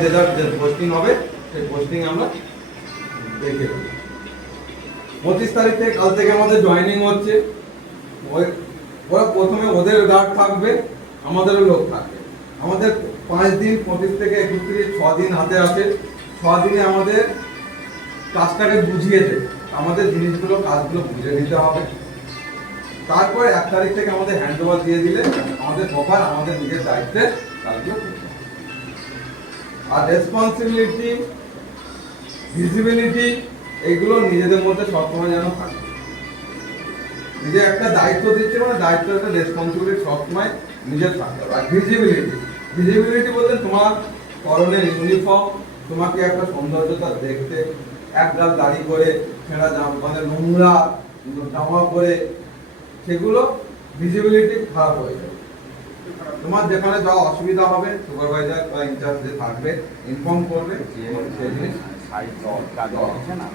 যে যার যে পোস্টিং হবে সেই পোস্টিং আমরা দেখে দেবো। 25 তারিখ থেকে কাল থেকে আমাদের জয়েনিং হচ্ছে। ওরা প্রথমে ওদের গার্ড থাকবে, আমাদেরও লোক থাকবে। আমাদের 5 দিন 25 থেকে 31 6 দিন হাতে আছে। 6 দিনে আমাদের কাজটাকে বুঝিয়ে দেবে, আমাদের জিনিসগুলো কাজগুলো বুঝে নিতে হবে। তারপরে 1 তারিখ থেকে আমাদের হ্যান্ড ওভার দিয়ে দিলে আমাদের প্রপার আমাদের নিজের দায়িত্বে কাজগুলো করতে হবে। আর রেসপন্সিবিলিটি, ভিজিবিলিটি এইগুলো নিজেদের মধ্যে সবসময় যেন থাকে। নিজে একটা দায়িত্ব দিচ্ছে মানে দায়িত্ব একটা রেসপন্সিবিলিটি সবসময় নিজের থাকতে হবে। আর ভিজিবিলিটি বলতে তোমার পরনের ইউনিফর্ম, তোমাকে একটা সৌন্দর্যতা দেখতে, একগাল দাড়ি করে ছেঁড়া জামা মানে নোংরা জামা পরে সেগুলো ভিজিবিলিটি খারাপ হয়ে যাবে। তোমার যেখানে যাওয়া অসুবিধা হবে সুপারভাইজার বা ইনচার্জ যে থাকবে ইনফর্ম করবে, সেই জিনিস না